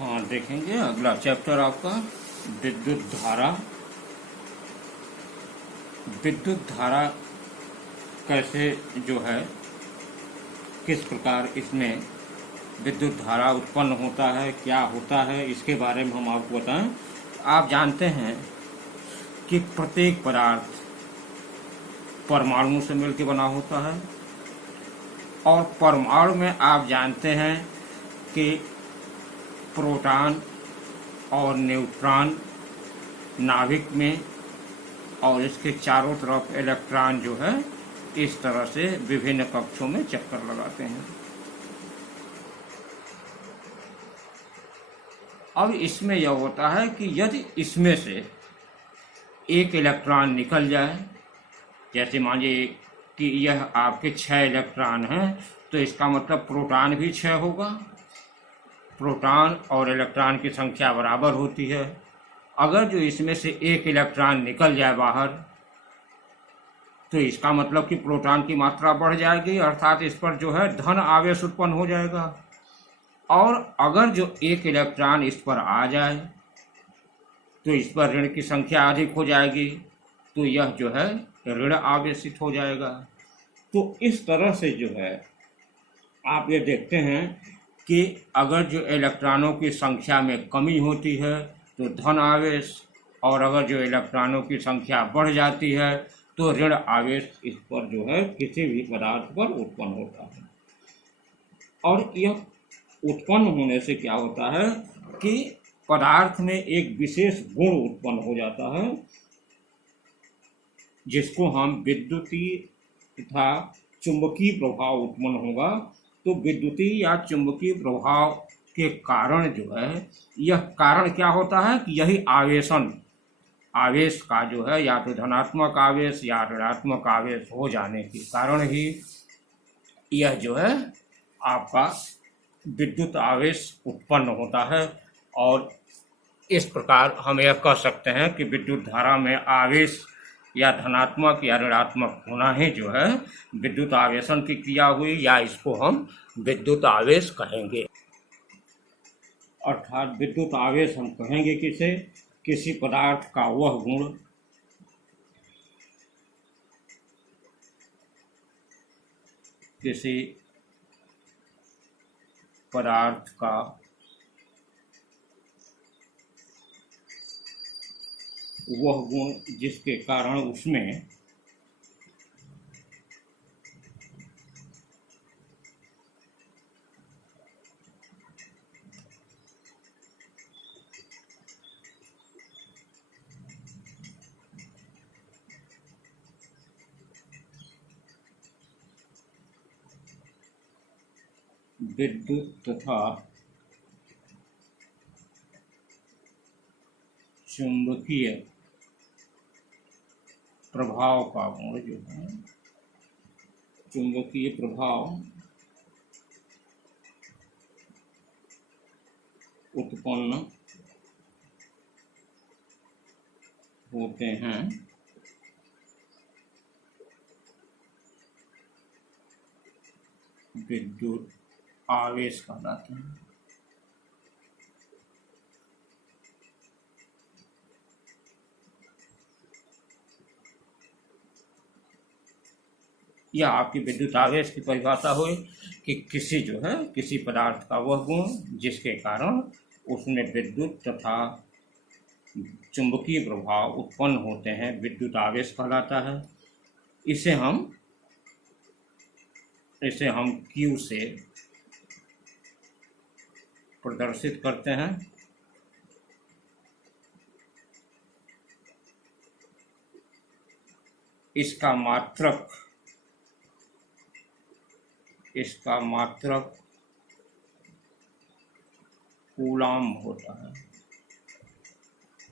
हाँ, देखेंगे अगला चैप्टर आपका विद्युत धारा। विद्युत धारा कैसे जो है, किस प्रकार इसमें विद्युत धारा उत्पन्न होता है, क्या होता है, इसके बारे में हम आपको बताएं। आप जानते हैं कि प्रत्येक पदार्थ परमाणु से मिलकर बना होता है, और परमाणु में आप जानते हैं कि प्रोटॉन और न्यूट्रॉन नाभिक में, और इसके चारों तरफ इलेक्ट्रॉन जो है इस तरह से विभिन्न कक्षों में चक्कर लगाते हैं। अब इसमें यह होता है कि यदि इसमें से एक इलेक्ट्रॉन निकल जाए, जैसे मानिए कि यह आपके 6 इलेक्ट्रॉन हैं, तो इसका मतलब प्रोटॉन भी 6 होगा। प्रोटॉन और इलेक्ट्रॉन की संख्या बराबर होती है। अगर जो इसमें से एक इलेक्ट्रॉन निकल जाए बाहर, तो इसका मतलब कि प्रोटॉन की मात्रा बढ़ जाएगी, अर्थात इस पर जो है धन आवेश उत्पन्न हो जाएगा। और अगर जो एक इलेक्ट्रॉन इस पर आ जाए, तो इस पर ऋण की संख्या अधिक हो जाएगी, तो यह जो है ऋण आवेशित हो जाएगा। तो इस तरह से जो है आप ये देखते हैं कि अगर जो इलेक्ट्रॉनों की संख्या में कमी होती है तो धन आवेश, और अगर जो इलेक्ट्रॉनों की संख्या बढ़ जाती है तो ऋण आवेश इस पर जो है किसी भी पदार्थ पर उत्पन्न होता है। और यह उत्पन्न होने से क्या होता है कि पदार्थ में एक विशेष गुण उत्पन्न हो जाता है, जिसको हम विद्युतीय तथा चुंबकीय प्रभाव उत्पन्न होगा। तो विद्युतीय या चुंबकीय प्रभाव के कारण जो है, यह कारण क्या होता है कि यही आवेशन, आवेश का जो है या तो धनात्मक आवेश या ऋणात्मक आवेश हो जाने के कारण ही यह जो है आपका विद्युत आवेश उत्पन्न होता है। और इस प्रकार हम यह कह सकते हैं कि विद्युत धारा में आवेश या धनात्मक या ऋणात्मक होना ही जो है विद्युत आवेशन की क्रिया हुई, या इसको हम विद्युत आवेश कहेंगे। अर्थात विद्युत आवेश हम कहेंगे किसे, किसी पदार्थ का वह गुण किसी पदार्थ का वह गुण जिसके कारण उसमें विद्युत तथा चुंबकीय प्रभाव का गुण जो है, चुंबकीय प्रभाव उत्पन्न होते हैं विद्युत आवेश कहलाते हैं। यह आपकी विद्युत आवेश की परिभाषा हुई कि किसी जो है किसी पदार्थ का वह गुण जिसके कारण उसमें विद्युत तथा चुंबकीय प्रभाव उत्पन्न होते हैं, विद्युत आवेश कहलाता है। इसे हम Q से प्रदर्शित करते हैं। इसका मात्रक कूलाम होता है।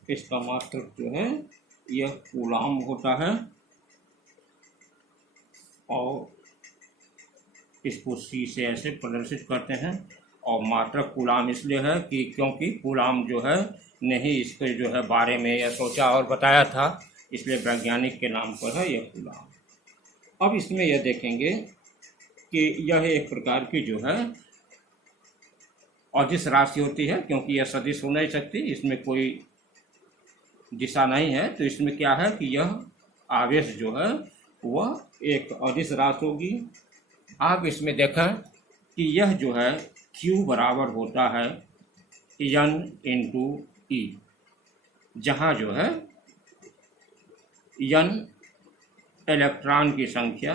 इसका मात्रक जो है यह कूलाम होता है, और इसको C से ऐसे प्रदर्शित करते हैं। और मात्रक कूलाम इसलिए है कि क्योंकि कूलाम जो है ने ही इसके जो है बारे में यह सोचा और बताया था, इसलिए वैज्ञानिक के नाम पर है यह कूलाम। अब इसमें यह देखेंगे कि यह एक प्रकार की जो है अदिश राशि होती है, क्योंकि यह सदिश हो नहीं सकती, इसमें कोई दिशा नहीं है, तो इसमें क्या है कि यह आवेश जो है वह एक अदिश राशि होगी। आप इसमें देखें कि यह जो है Q बराबर होता है N इंटू ई, जहाँ जो है N इलेक्ट्रॉन की संख्या,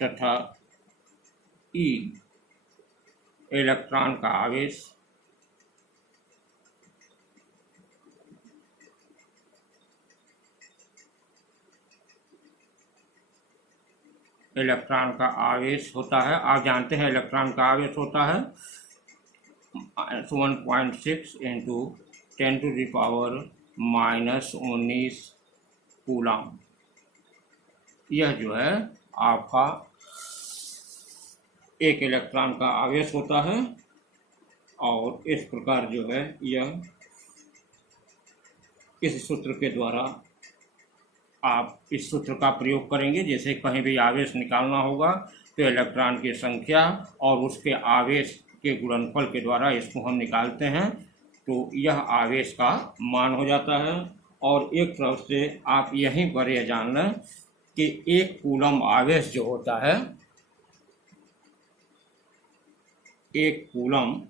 तथा E इलेक्ट्रॉन का आवेश। इलेक्ट्रॉन का आवेश होता है, आप जानते हैं इलेक्ट्रॉन का आवेश होता है 1.6 इंटू 10⁻⁻⁻⁹ कूलम। यह जो है आपका एक इलेक्ट्रॉन का आवेश होता है, और इस प्रकार जो है यह इस सूत्र के द्वारा आप इस सूत्र का प्रयोग करेंगे। जैसे कहीं भी आवेश निकालना होगा तो इलेक्ट्रॉन की संख्या और उसके आवेश के गुणनफल के द्वारा इसको हम निकालते हैं, तो यह आवेश का मान हो जाता है। और एक तरफ से आप यहीं पर यह जान लें कि एक कूलम आवेश जो होता है, एक कूलम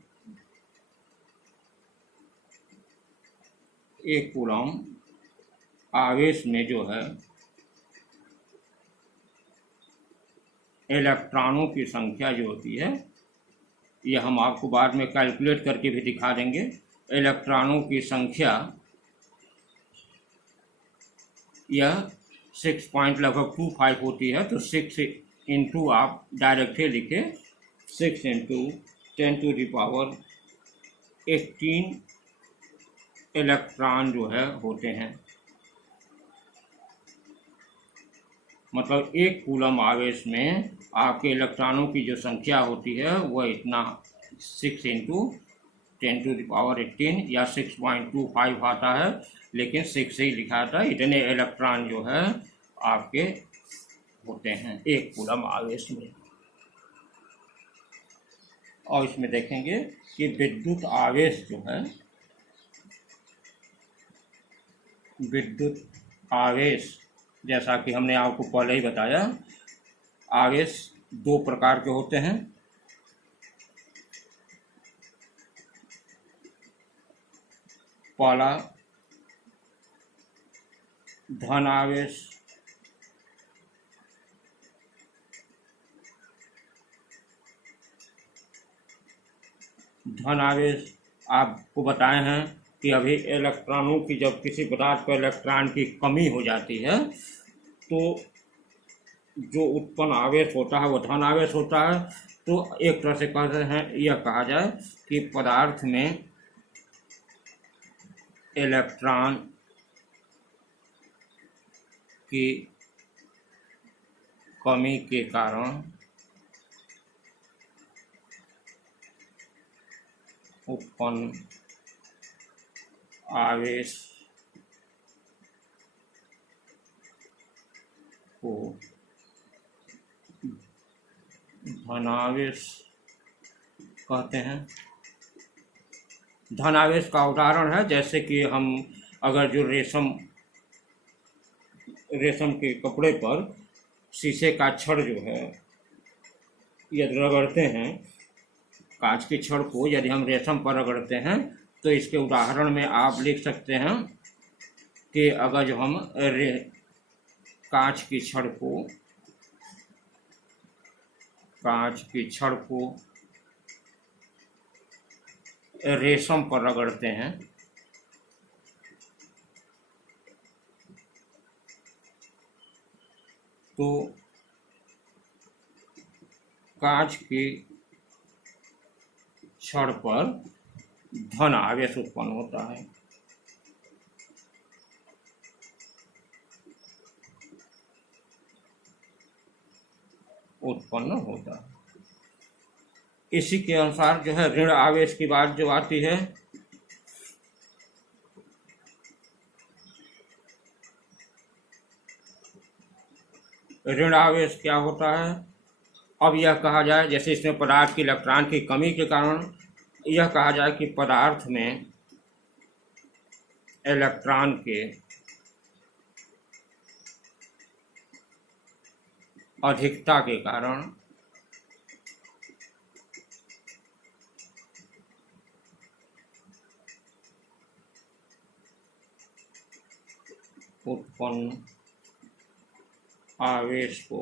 आवेश में जो है इलेक्ट्रॉनों की संख्या जो होती है, यह हम आपको बाद में कैलकुलेट करके भी दिखा देंगे। इलेक्ट्रॉनों की संख्या यह 6.25 होती है, तो 6 इंटू आप डायरेक्ट ही लिखे 6 इंटू 10⁻18 इलेक्ट्रॉन जो है होते हैं। मतलब एक कूलम आवेश में आपके इलेक्ट्रॉनों की जो संख्या होती है वह इतना 6 इंटू 10⁻18 या 6.25 आता है, लेकिन 6 से ही लिखा था। इतने इलेक्ट्रॉन जो है आपके होते हैं एक कूलम आवेश में। और इसमें देखेंगे कि विद्युत आवेश जो है, विद्युत आवेश जैसा कि हमने आपको पहले ही बताया, आवेश दो प्रकार के होते हैं। पहला धन आवेश, आपको बताए हैं कि अभी इलेक्ट्रॉनों की जब किसी पदार्थ पर इलेक्ट्रॉन की कमी हो जाती है तो जो उत्पन्न आवेश होता है वो धन आवेश होता है। तो एक तरह से कहते हैं, यह कहा जाए कि पदार्थ में इलेक्ट्रॉन की कमी के कारण उत्पन्न आवेश को धनावेश कहते हैं। धनावेश का उदाहरण है, जैसे कि हम अगर जो रेशम के कपड़े पर शीशे का छड़ जो है यदि रगड़ते हैं, कांच के छड़ को यदि हम रेशम पर रगड़ते हैं, तो इसके उदाहरण में आप लिख सकते हैं कि अगर जो हम कांच की छड़ को रेशम पर रगड़ते हैं तो कांच की छड़ पर धन आवेश उत्पन्न होता है। इसी के अनुसार जो है ऋण आवेश की बात जो आती है, ऋण आवेश क्या होता है। अब यह कहा जाए, जैसे इसमें पदार्थ के इलेक्ट्रॉन की कमी के कारण यह कहा जाए कि पदार्थ में इलेक्ट्रॉन के अधिकता के कारण उत्पन्न आवेश को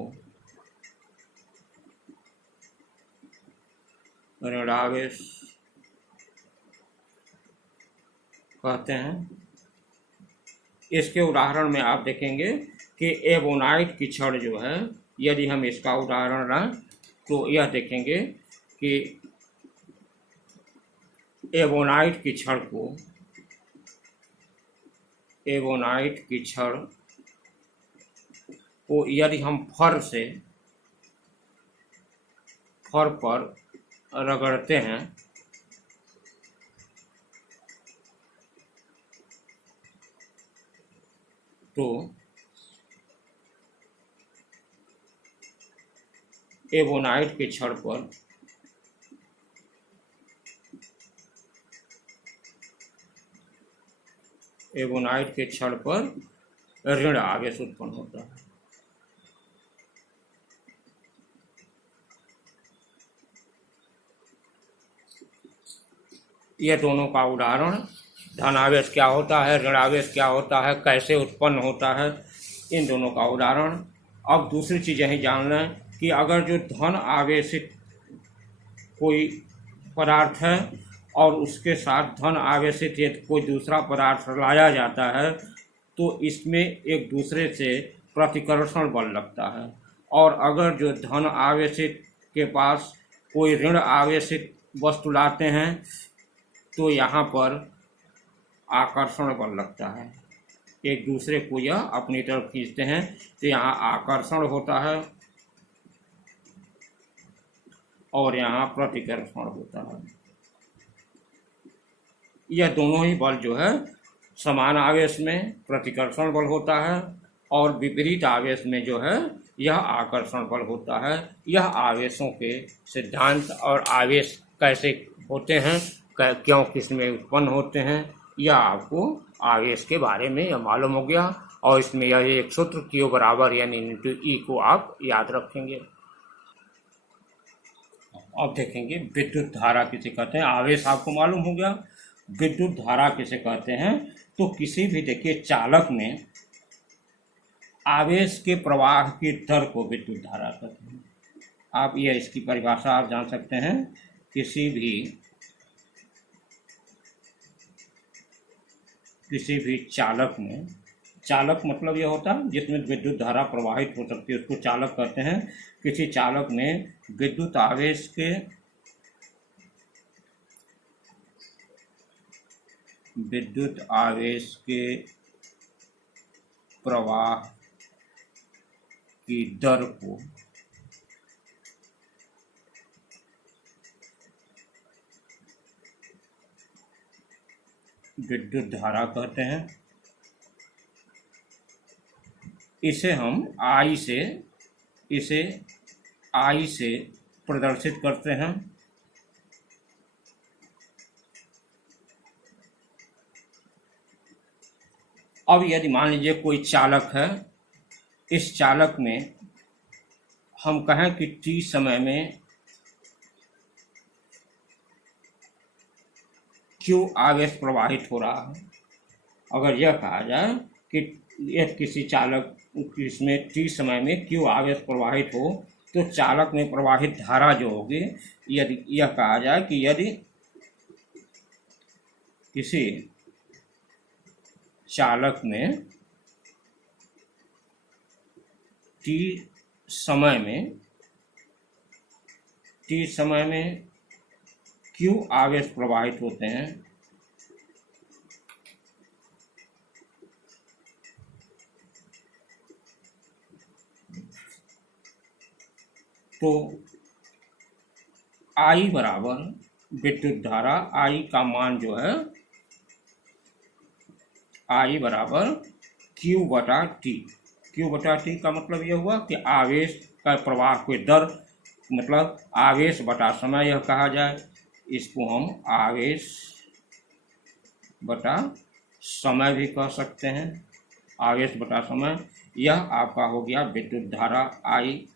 ऋण आवेश कहते हैं। इसके उदाहरण में आप देखेंगे कि एबोनाइट की छड़ जो है, यदि हम इसका उदाहरण लें तो यह देखेंगे कि एबोनाइट की छड़ को यदि हम फर पर रगड़ते हैं तो एबोनाइट के छड़ पर ऋण आवेश उत्पन्न होता है। ये दोनों का उदाहरण, धन आवेश क्या होता है, ऋण आवेश क्या होता है, कैसे उत्पन्न होता है, इन दोनों का उदाहरण। अब दूसरी चीज़ यही जान लें कि अगर जो धन आवेशित कोई पदार्थ है और उसके साथ धन आवेशित यदि कोई दूसरा पदार्थ लाया जाता है तो इसमें एक दूसरे से प्रतिकर्षण बल लगता है। और अगर जो धन आवेशित के पास कोई ऋण आवेशित वस्तु लाते हैं तो यहाँ पर आकर्षण बल लगता है, एक दूसरे को यह अपनी तरफ खींचते हैं, तो यहाँ आकर्षण होता है और यहाँ प्रतिकर्षण होता है। यह दोनों ही बल जो है समान आवेश में प्रतिकर्षण बल होता है और विपरीत आवेश में जो है यह आकर्षण बल होता है। यह आवेशों के सिद्धांत और आवेश कैसे होते हैं, क्यों किस में उत्पन्न होते हैं, यह आपको आवेश के बारे में यह मालूम हो गया। और इसमें यह एक सूत्र Q बराबर यानी इंटू E को आप याद रखेंगे। अब देखेंगे विद्युत धारा किसे कहते हैं। आवेश आपको मालूम हो गया, विद्युत धारा किसे कहते हैं। तो किसी भी देखिए चालक में आवेश के प्रवाह की दर को विद्युत धारा कहते हैं। आप यह इसकी परिभाषा आप जान सकते हैं। किसी भी चालक में, चालक मतलब यह होता है जिसमें विद्युत धारा प्रवाहित हो सकती है, उसको चालक कहते हैं। किसी चालक में विद्युत आवेश के प्रवाह की दर को विद्युत धारा कहते हैं। इसे हम I से प्रदर्शित करते हैं। अब यदि मान लीजिए कोई चालक है, इस चालक में हम कहें कि T समय में Q आवेश प्रवाहित हो रहा है। अगर यह कहा जाए कि यह किसी चालक इसमें T समय में Q आवेश प्रवाहित हो तो चालक में प्रवाहित धारा जो होगी, यदि यह कहा जाए कि यदि किसी चालक में T समय में Q आवेश प्रवाहित होते हैं तो I बराबर विद्युत धारा, I का मान जो है I बराबर Q बटा T Q बटा T का मतलब यह हुआ कि आवेश का प्रवाह के दर, मतलब आवेश बटा समय यह कहा जाए, इसको हम आवेश बटा समय भी कह सकते हैं। आवेश बटा समय, यह आपका हो गया विद्युत धारा I।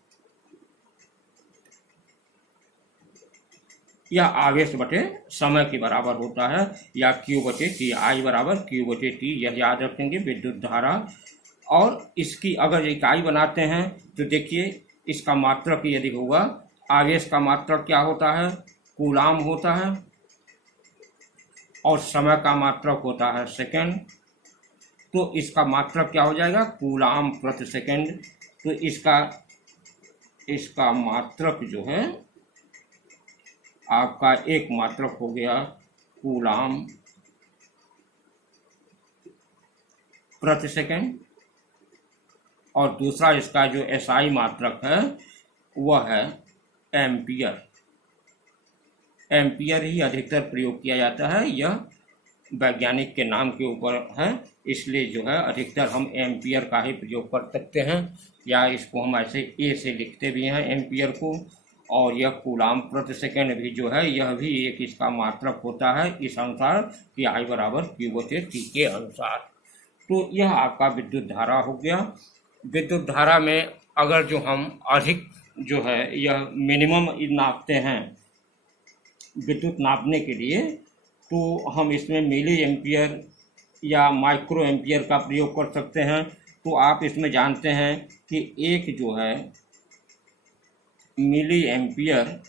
यह आवेश बटे समय के बराबर होता है, या Q बटे T, I बराबर Q बटे T, यह याद रखेंगे विद्युत धारा। और इसकी अगर इकाई बनाते हैं तो देखिए इसका मात्रक यदि होगा, आवेश का मात्रक क्या होता है, कूलाम होता है, और समय का मात्रक होता है सेकंड, तो इसका मात्रक क्या हो जाएगा, कूलाम प्रति सेकंड। तो इसका मात्रक जो है आपका एक मात्रक हो गया कूलाम प्रति सेकंड, और दूसरा इसका जो एसआई मात्रक है वह है एम्पियर। एम्पियर ही अधिकतर प्रयोग किया जाता है, यह वैज्ञानिक के नाम के ऊपर है, इसलिए जो है अधिकतर हम एम्पियर का ही प्रयोग कर सकते हैं, या इसको हम ऐसे ए से लिखते भी हैं एम्पियर को। और यह कूलाम प्रति सेकंड भी जो है यह भी एक इसका मात्रक होता है, इस अनुसार कि I बराबर Q बटे T के अनुसार। तो यह आपका विद्युत धारा हो गया। विद्युत धारा में अगर जो हम अधिक जो है यह मिनिमम नापते हैं विद्युत नापने के लिए, तो हम इसमें मिली एम्पियर या माइक्रो एम्पियर का प्रयोग कर सकते हैं। तो आप इसमें जानते हैं कि एक जो है मिली एम्पियर,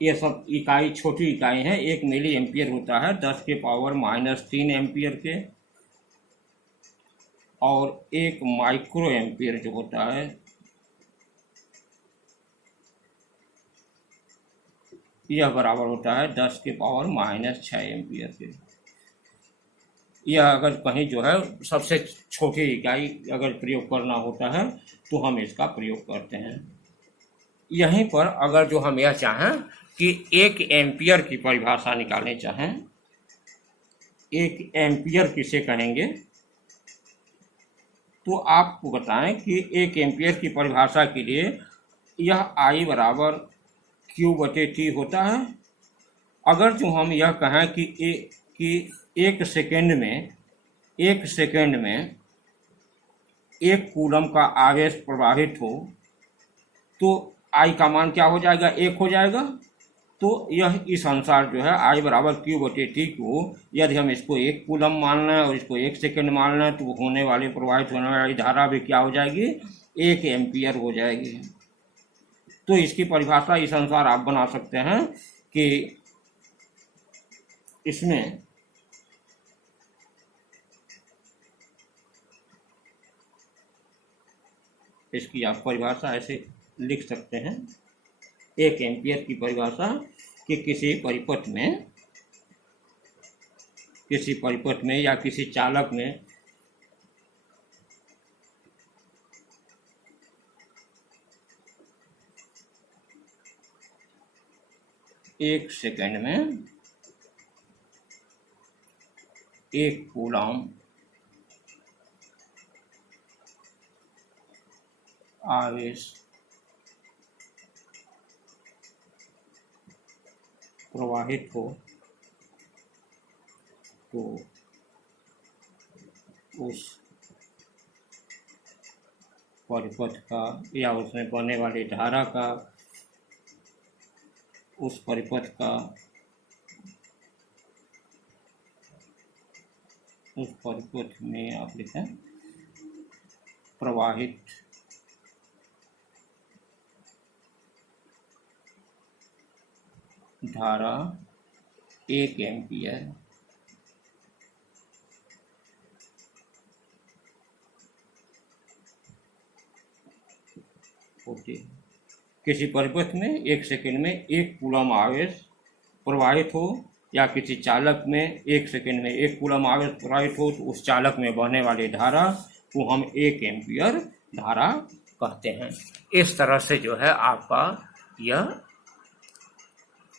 ये सब इकाई छोटी इकाई है, एक मिली एम्पियर होता है 10 के पावर -3 एम्पियर के, और एक माइक्रो एम्पियर जो होता है यह बराबर होता है 10 के पावर -6 एम्पियर के। यह अगर कहीं जो है सबसे छोटी इकाई अगर प्रयोग करना होता है तो हम इसका प्रयोग करते हैं। यहीं पर अगर जो हम यह चाहें कि 1 एम्पियर की परिभाषा निकालनी चाहें, 1 एम्पियर किसे कहेंगे, तो आपको बताएं कि 1 एम्पियर की परिभाषा के लिए यह I बराबर Q बटे T होता है। अगर जो हम यह कहें कि 1 सेकेंड में 1 कूलम का आवेश प्रवाहित हो, तो I का मान क्या हो जाएगा, 1 हो जाएगा। तो यह इस अनुसार जो है I बराबर Q बटे T को, यदि हम इसको 1 कूलम मान लें और इसको 1 सेकेंड मान लें, तो होने वाली प्रवाहित होने वाली धारा भी क्या हो जाएगी, 1 एम्पियर हो जाएगी। तो इसकी परिभाषा इस अनुसार आप बना सकते हैं कि इसमें इसकी आप परिभाषा ऐसे लिख सकते हैं, 1 एम्पियर की परिभाषा कि किसी परिपथ में या किसी चालक में एक सेकंड में 1 कूलम आवेश प्रवाहित हो, तो उस परिपथ का या उसमें बहने वाली धारा का, उस परिपथ का, उस परिपथ में आप लिखें प्रवाहित धारा 1 एम्पियर होती है। किसी परिपथ में 1 सेकंड में 1 कूलम आवेश प्रवाहित हो, या किसी चालक में 1 सेकंड में 1 कूलम आवेश प्रवाहित हो, तो उस चालक में बहने वाली धारा को हम 1 एम्पियर धारा कहते हैं। इस तरह से जो है आपका यह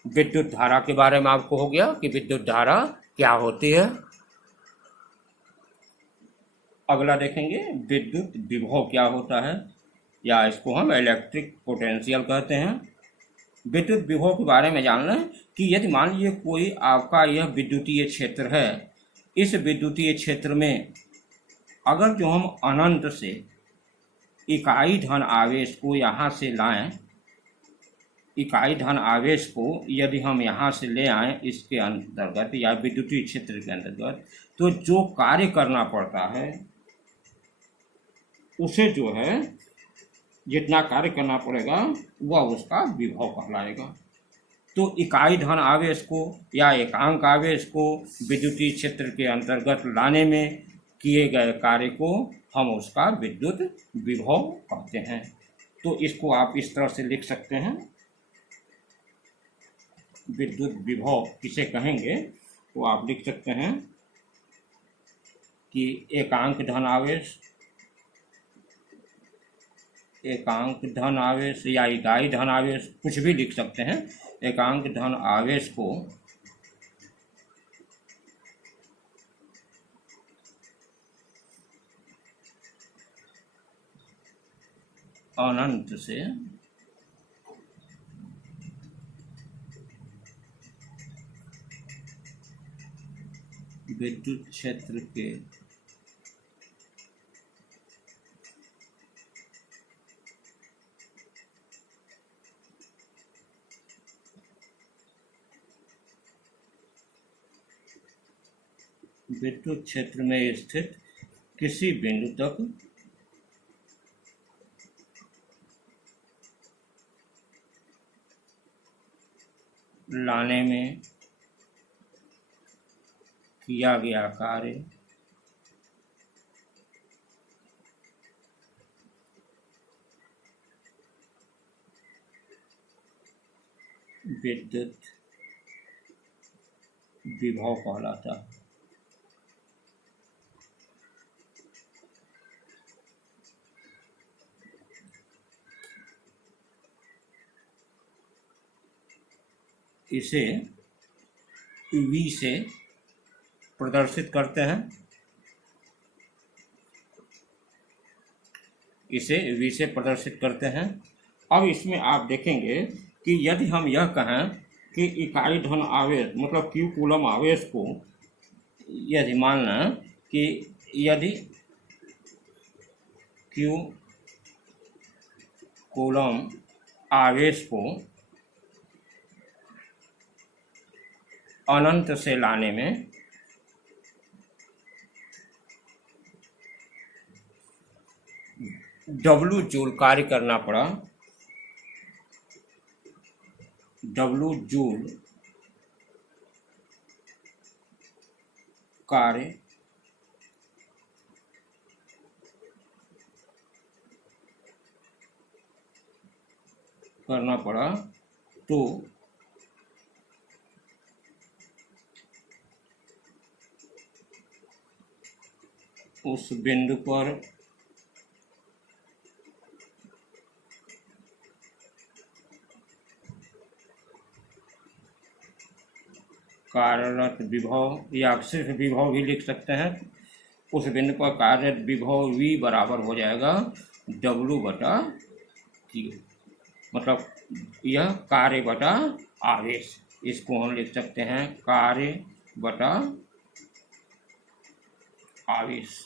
विद्युत धारा के बारे में आपको हो गया कि विद्युत धारा क्या होती है। अगला देखेंगे विद्युत विभव क्या होता है, या इसको हम इलेक्ट्रिक पोटेंशियल कहते हैं। विद्युत विभव के बारे में जान लें कि यदि मान लीजिए कोई आपका यह विद्युतीय क्षेत्र है, इस विद्युतीय क्षेत्र में अगर जो हम अनंत से इकाई धन आवेश को यहाँ से लाएं, इकाई धन आवेश को यदि हम यहाँ से ले आएं इसके अंतर्गत या विद्युतीय क्षेत्र के अंतर्गत, तो जो कार्य करना पड़ता है उसे जो है जितना कार्य करना पड़ेगा वह उसका विभव कहलाएगा। तो इकाई धन आवेश को या एकांक आवेश को विद्युतीय क्षेत्र के अंतर्गत लाने में किए गए कार्य को हम उसका विद्युत विभव कहते हैं। तो इसको आप इस तरह से लिख सकते हैं, विद्युत विभव किसे कहेंगे तो आप लिख सकते हैं कि एकांक धन आवेश, एकांक धन आवेश या इकाई धन आवेश कुछ भी लिख सकते हैं। एकांक धन आवेश को अनंत से विद्युत क्षेत्र के विद्युत क्षेत्र में स्थित किसी बिंदु तक लाने में किया गया कार्य विद्युत विभव कहलाता है। इसे V से प्रदर्शित करते हैं, इसे V से प्रदर्शित करते हैं। अब इसमें आप देखेंगे कि यदि हम यह कहें कि इकाई धन आवेश मतलब Q कूलम आवेश को यदि मान लें कि यदि Q कूलम आवेश को अनंत से लाने में W जूल कार्य करना पड़ा, W जूल कार्य करना पड़ा, तो उस बिंदु पर कार्यरत विभव या सिर्फ विभव भी लिख सकते हैं, उस बिंदु पर कार्यरत विभव V बराबर हो जाएगा W बटा Q, मतलब यह कार्य बटा आवेश। इसको हम लिख सकते हैं कार्य बटा आवेश।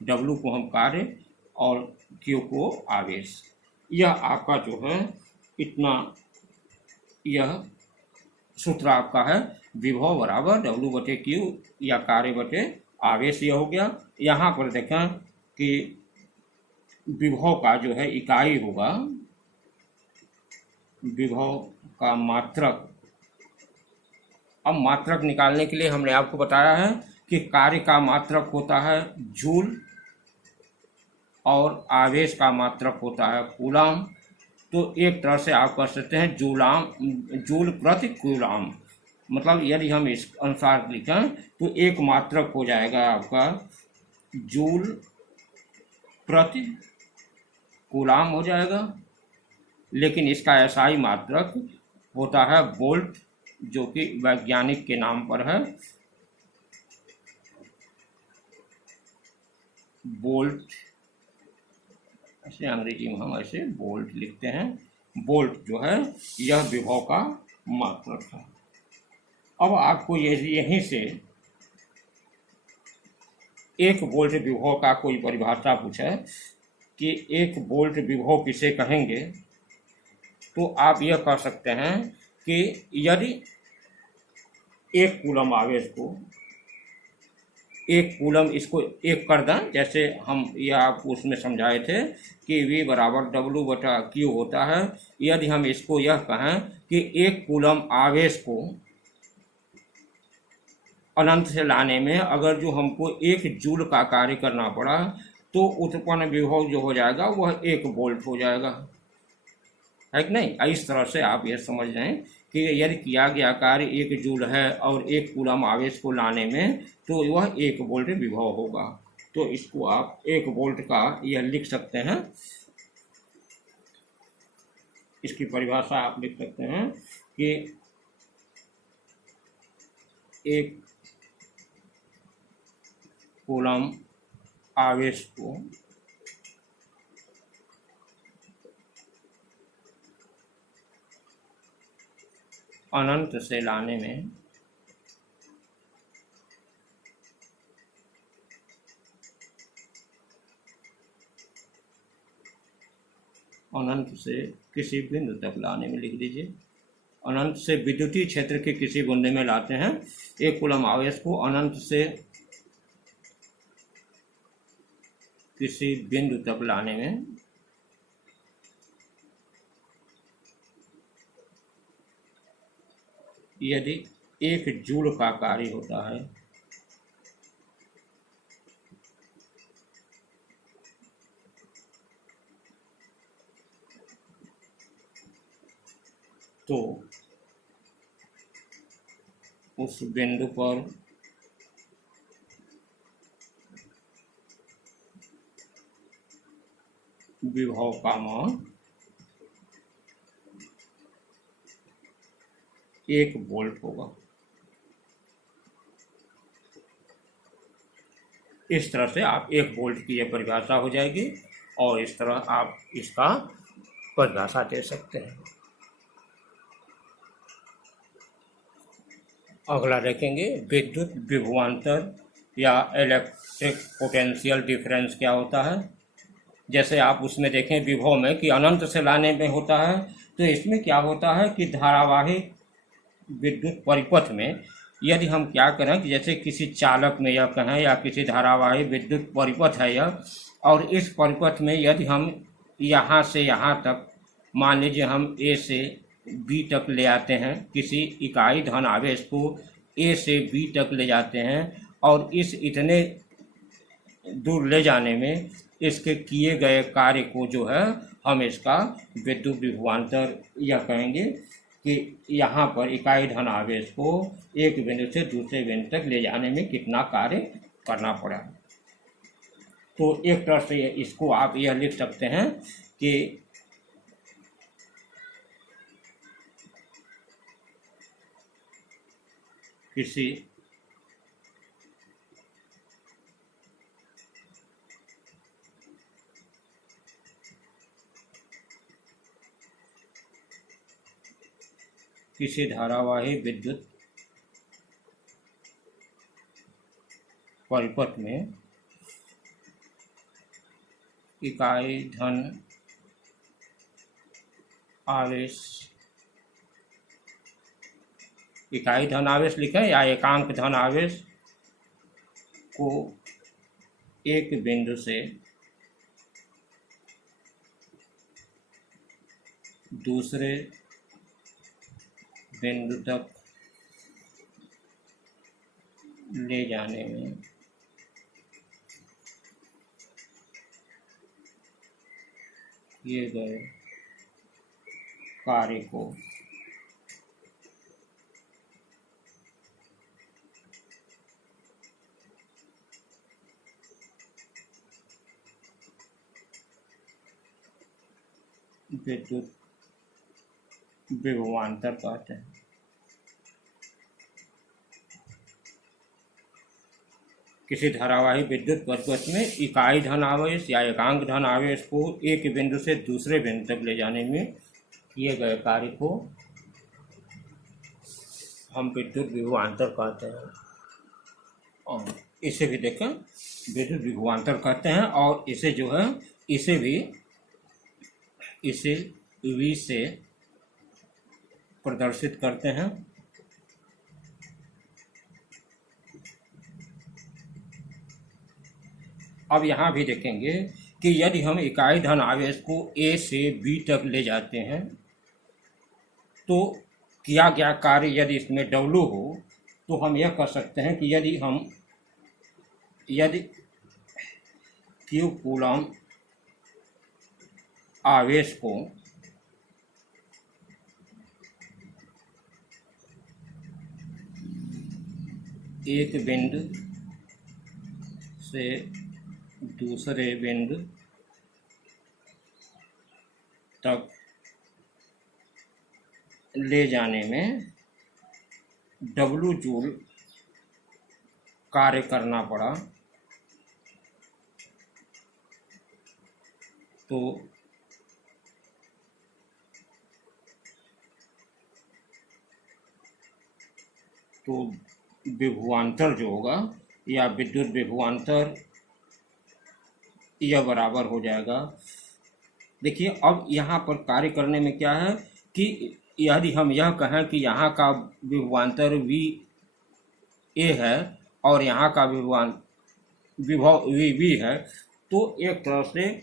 W को हम कार्य और Q को आवेश। यह आपका जो है इतना, यह सूत्र आपका है विभव बराबर W बटे Q या कार्य बटे आवेश। यह हो गया। यहाँ पर देखें कि विभव का जो है इकाई होगा, विभव का मात्रक। अब मात्रक निकालने के लिए हमने आपको बताया है कि कार्य का मात्रक होता है जूल और आवेश का मात्रक होता है कूलाम। तो एक तरह से आप कह सकते हैं जूल प्रति कूलाम। मतलब यदि हम इस अनुसार लिखें तो एक मात्रक हो जाएगा आपका जूल प्रति कूलाम हो जाएगा, लेकिन इसका एसआई मात्रक होता है वोल्ट, जो कि वैज्ञानिक के नाम पर है। वोल्ट, ऐसे अंग्रेजी में हम ऐसे वोल्ट लिखते हैं। वोल्ट जो है यह विभव का मात्रक है। अब आपको यहीं से 1 वोल्ट विभव का कोई परिभाषा पूछे कि 1 वोल्ट विभव किसे कहेंगे, तो आप यह कह सकते हैं कि यदि 1 कूलम आवेश को 1 कूलम इसको 1 कर दें, जैसे हम यह आपको उसमें समझाए थे कि V बराबर W/Q होता है। यदि हम इसको यह कहें कि 1 कूलम आवेश को अनंत से लाने में अगर जो हमको 1 जूल का कार्य करना पड़ा, तो उत्पन्न विभव जो हो जाएगा वह 1 वोल्ट हो जाएगा, है कि नहीं। इस तरह से आप यह समझ लें कि यदि किया गया कार्य 1 जूल है और 1 कूलम आवेश को लाने में, तो वह 1 वोल्ट विभव होगा। तो इसको आप 1 वोल्ट का यह लिख सकते हैं। इसकी परिभाषा आप लिख सकते हैं कि 1 कूलम आवेश को अनंत से लाने में अनंत से किसी बिंदु तक लाने में, लिख दीजिए, अनंत से विद्युतीय क्षेत्र के किसी बिंदु में लाते हैं 1 कूलम आवेश को अनंत से किसी बिंदु तक लाने में यदि 1 जूल का कार्य होता है, तो उस बिंदु पर विभव का मान 1 वोल्ट होगा। इस तरह से आप 1 वोल्ट की यह परिभाषा हो जाएगी और इस तरह आप इसका परिभाषा दे सकते हैं। अगला देखेंगे विद्युत विभवांतर या इलेक्ट्रिक पोटेंशियल डिफरेंस क्या होता है। जैसे आप उसमें देखें विभव में कि अनंत से लाने में होता है, तो इसमें क्या होता है कि धारावाही विद्युत परिपथ में यदि हम क्या करें कि जैसे किसी चालक में यह कहें या किसी धारावाही विद्युत परिपथ है यह, और इस परिपथ में यदि हम यहाँ से यहाँ तक मान लीजिए हम A से B तक ले आते हैं, किसी इकाई धन आवेश को A से B तक ले जाते हैं और इस इतने दूर ले जाने में इसके किए गए कार्य को जो है हम इसका विद्युत विभवांतर यह कहेंगे कि यहाँ पर इकाई धन आवेश को एक बिंदु से दूसरे बिंदु तक ले जाने में कितना कार्य करना पड़ा। तो एक तरह से इसको आप यह लिख सकते हैं कि किसी धारावाही विद्युत परिपथ में इकाई धन आवेश, इकाई धन आवेश लिखें या एकांक धन आवेश को एक बिंदु से दूसरे बिंदु तक ले जाने में किए गए कार्य को विद्युत विभवांतर कहते हैं। किसी धारावाही विद्युत परिपथ में इकाई धनावेश या एकांक धनावेश को एक बिंदु से दूसरे बिंदु तक ले जाने में किए गए कार्य को हम विद्युत विभवांतर कहते हैं। और इसे भी देखें, विद्युत विभवांतर कहते हैं। और इसे जो है इसे V से प्रदर्शित करते हैं। अब यहाँ भी देखेंगे कि यदि हम इकाई धन आवेश को A से B तक ले जाते हैं तो किया गया कार्य यदि इसमें W हो तो हम यह कर सकते हैं कि यदि Q कूलम आवेश को एक बिंदु से दूसरे बिंदु तक ले जाने में W जूल कार्य करना पड़ा तो विभवांतर जो होगा या विद्युत विभवांतर यह बराबर हो जाएगा। देखिए, अब यहाँ पर कार्य करने में क्या है कि यदि हम यह कहें कि यहाँ का विभवांतर VA है और यहाँ का विभव VB है, तो एक तरह से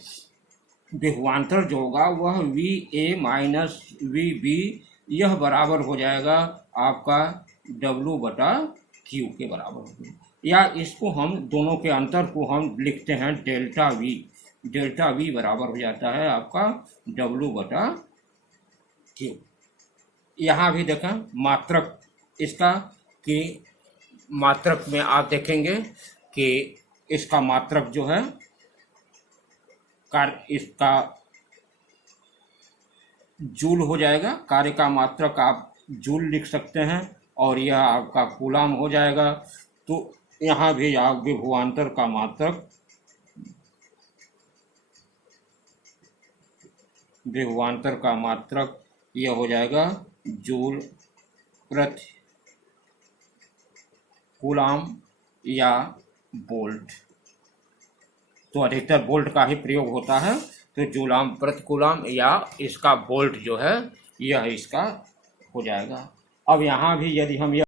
विभवांतर जो होगा वह VA माइनस VB यह बराबर हो जाएगा आपका W/Q के बराबर होगा। या इसको हम दोनों के अंतर को हम लिखते हैं डेल्टा V बराबर हो जाता है आपका W/Q। यहाँ भी देखें मात्रक इसका कि मात्रक में आप देखेंगे कि इसका मात्रक जो है कार्य इसका जूल हो जाएगा। कार्य का मात्रक आप जूल लिख सकते हैं और यह आपका कूलम हो जाएगा। तो यहाँ भी आप विभवांतर का मात्रक यह हो जाएगा जूल प्रति कूलम या वोल्ट। तो अधिकतर वोल्ट का ही प्रयोग होता है, तो जूलम प्रति कूलम या इसका वोल्ट जो है यह इसका हो जाएगा। अब यहाँ भी यदि हम यह